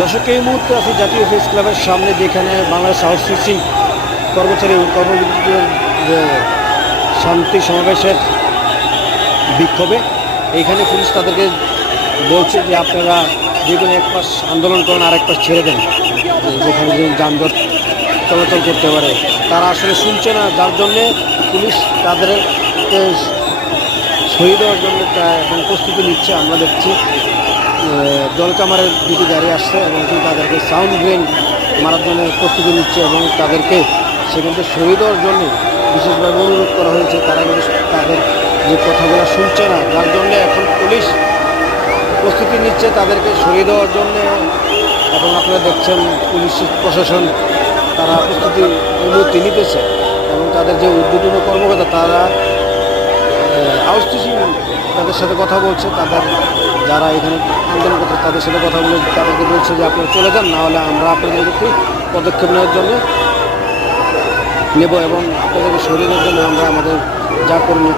দর্শক, এই মুহূর্তে আছি জাতীয় প্রেস ক্লাবের সামনে, যেখানে বাংলাদেশ আউটসোর্সিং কর্মচারী ও কর্মবিরতিদের যে শান্তি সমাবেশের বিক্ষোভে এইখানে পুলিশ তাদেরকে বলছে যে আপনারা যে কোনো এক পাশ আন্দোলন করেন, আর এক পাশ ছেড়ে দেন, যেখানে যে যানজট চলাচল করতে পারে। তারা আসলে শুনছে না, যার জন্যে পুলিশ তাদের শহীদ হওয়ার জন্য এখন প্রস্তুতি নিচ্ছে। আমরা দেখছি জলকামারের দুটি গাড়ি আসছে এবং তাদেরকে সাউন্ড গ্রেন মারার জন্য প্রস্তুতি নিচ্ছে এবং তাদেরকে সেখান থেকে শহীদ হওয়ার জন্য বিশেষভাবে অনুরোধ করা হয়েছে। তারা কিন্তু তাদের যে কথাগুলো শুনছে না, যার জন্যে এখন পুলিশ প্রস্তুতি নিচ্ছে তাদেরকে শহীদ হওয়ার জন্যে। এবং আপনারা দেখছেন পুলিশ প্রশাসন তারা অনুমতি নিতেছে এবং তাদের যে উদ্বোধন কর্মকর্তা তারা আউটসোর্সিং তাদের সাথে কথা বলছে। তাদের যারা এখানে আন্দোলন করছে তাদের সাথে কথা বলে তাদেরকে বলছে যে আপনারা চলে যান, নাহলে আমরা আপনাদেরকে পদক্ষেপ নেওয়ার জন্য নেব এবং আপনাদেরকে সরিয়ে দেওয়ার জন্য আমরা আমাদের যা করণীয়